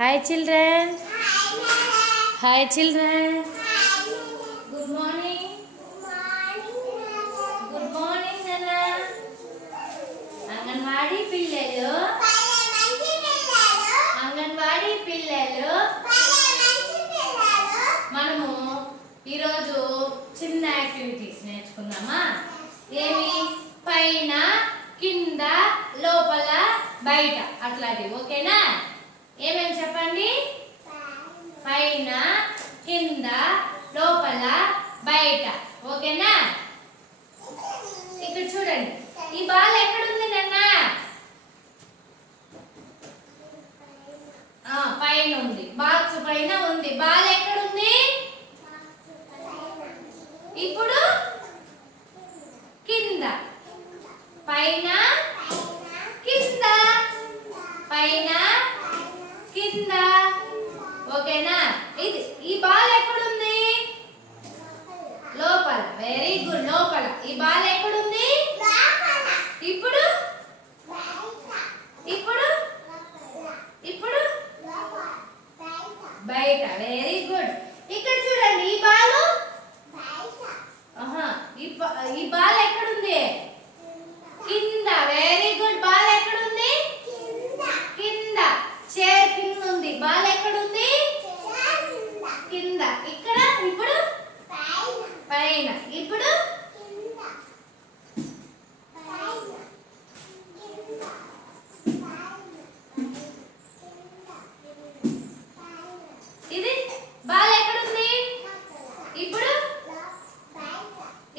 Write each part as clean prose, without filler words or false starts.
Hi children. Hi children. Good morning. Good morning Nana. Anganwadi పిల్లలు మనము ఈరోజు చిన్న యాక్టివిటీస్ నేర్చుకుందామా? ఏమి? పైన, కింద, లోపల, బయట అట్లాంటివి. ఓకేనా? ఏమేమి చెప్పండి? పైన, కింద, లోపల, బయట. ఓకేనా? ఇక్కడ చూడండి, ఈ బాల్ ఎక్కడుంది నాన్న? పైన ఉంది, బాక్స్ పైన ఉంది. బాల్ ఎక్కడుంది? ఇప్పుడు కింద. పైన, కింద, పైన, కింద. ఓకేనా? ఇది ఈ బాల్ ఎక్కడుంది? లోపల. వెరీ గుడ్, లోపల. ఈ బాల్ ఎక్కడుంది? ఇప్పుడు ఇప్పుడు ఇప్పుడు బయట. Very good. ఇక్కడ చూడండి, ఈ బాల్ ఈ బాల్ ఎక్కడుంది? కింద. Very good. బాల్ ఎక్కడుంది? కింద. చైర్ కింద ఉంది. బాల్ ఎక్కడుంది? కింద. ఇక్కడ ఇప్పుడు పైన. ఇప్పుడు ఇది బాల్ ఎక్కడుంది? ఇప్పుడు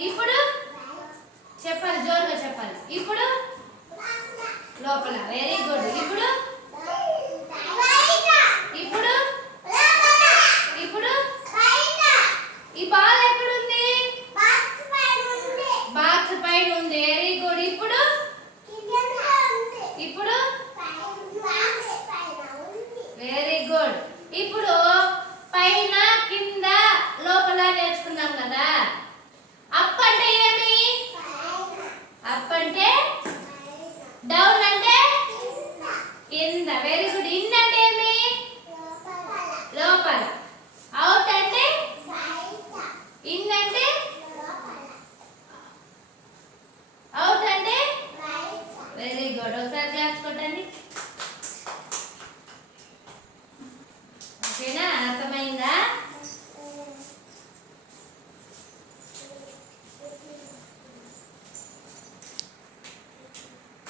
ఇప్పుడు చెప్పాలి, జోరుగా చెప్పాలి. ఇప్పుడు లోపల. Very good. ఇప్పుడు ఇప్పుడు ఇప్పుడు ఈ బాల్ ఎక్కడుంది? బాక్స్ పైన ఉంది. Very good. ఇప్పుడు ఇప్పుడు వెరీ గుడ్. ఇప్పుడు పైన, కింద, లోపల నేర్చుకున్నాం కదా. అప్ అంటే ఏమి? అప్ అంటే డౌన్ అంటే కింద. Very good. ఇన్ అంటే ఏమి? లోపల. అవుట్ అంటే ఇన్ అంటే అవుట్ అంటే వెరీ గుడ్. ఒకసారి క్లాస్ కొట్టండి.